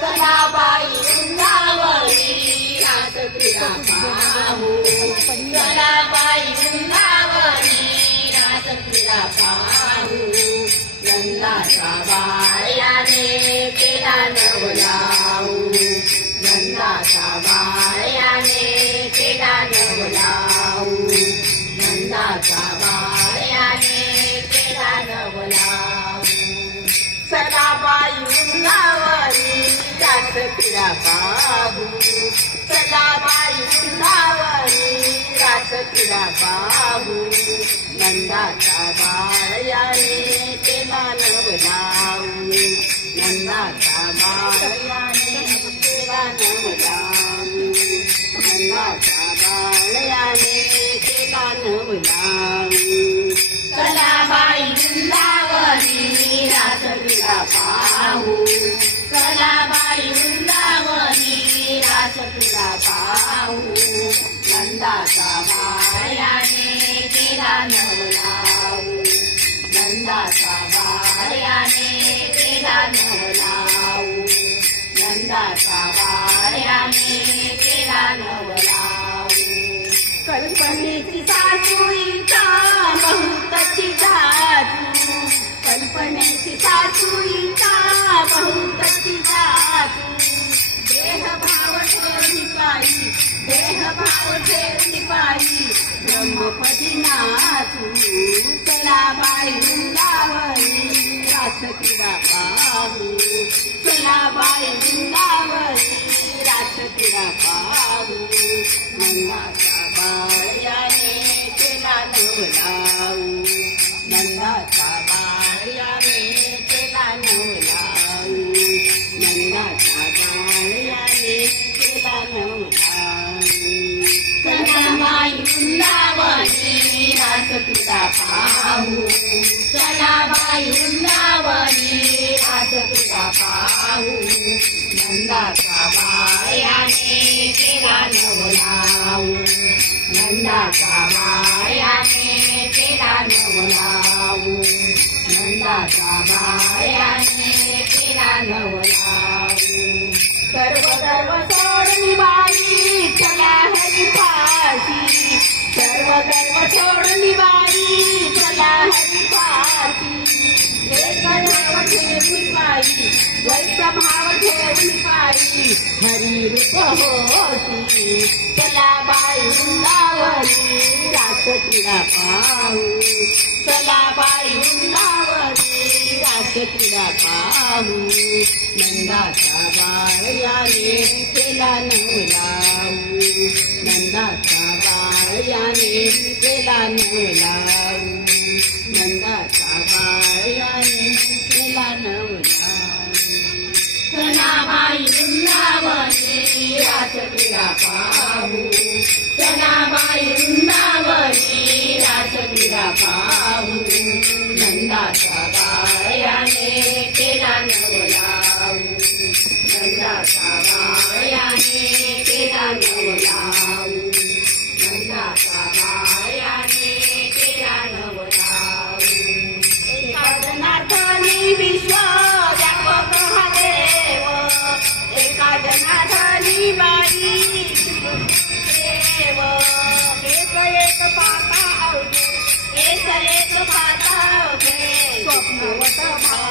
कलाबाई वृंदावनी रास क्रीडा पाहू. दास बाबू चला बाई वृंदावनी दास क्रीडा पाहू नंदाचा बाळ ते मानव लावू. नंदाचा बाळ ते मानव लावू. नंदाचा बाळयाने ते मानव लावू. चला बाई वृंदावनी रास क्रीडा पाहू कलाबाई वृंदावनी रास क्रीडा पाहू नंदाचा बाळ्याने केला नवलाऊ नंदाचा बाळ्याने केला नवलाऊ नंदाचा बाळ्याने केला नवलाऊ कल्पनेची सासूईचा बहुतची जातू कल्पनेची देह भाव ब्रह्मपदी नाचू चला बाई वृंदावनी रास क्रीडा पाहू चला बाई वृंदावनी रास क्रीडा पाहू केला नवलाऊ वृंदावनी पाहू. चला बायुंदावनी आज क्रीडा पाहू. नंदाचा बाळ्याने केला नवलाऊ नंदाचा बाळ्याने केला नवलाऊ नंदाचा बाया बाई हरी रूप होती. चला बाई वृंदावनी रास तिला पाहू. चला बाई वृंदावनी रास तिला पाहू. नंदाचा बाळ याने केला नवलाऊ. नंदाचा बाळ याने केला नवलाऊ. वृंदावनी रास स्वप्नवत भाव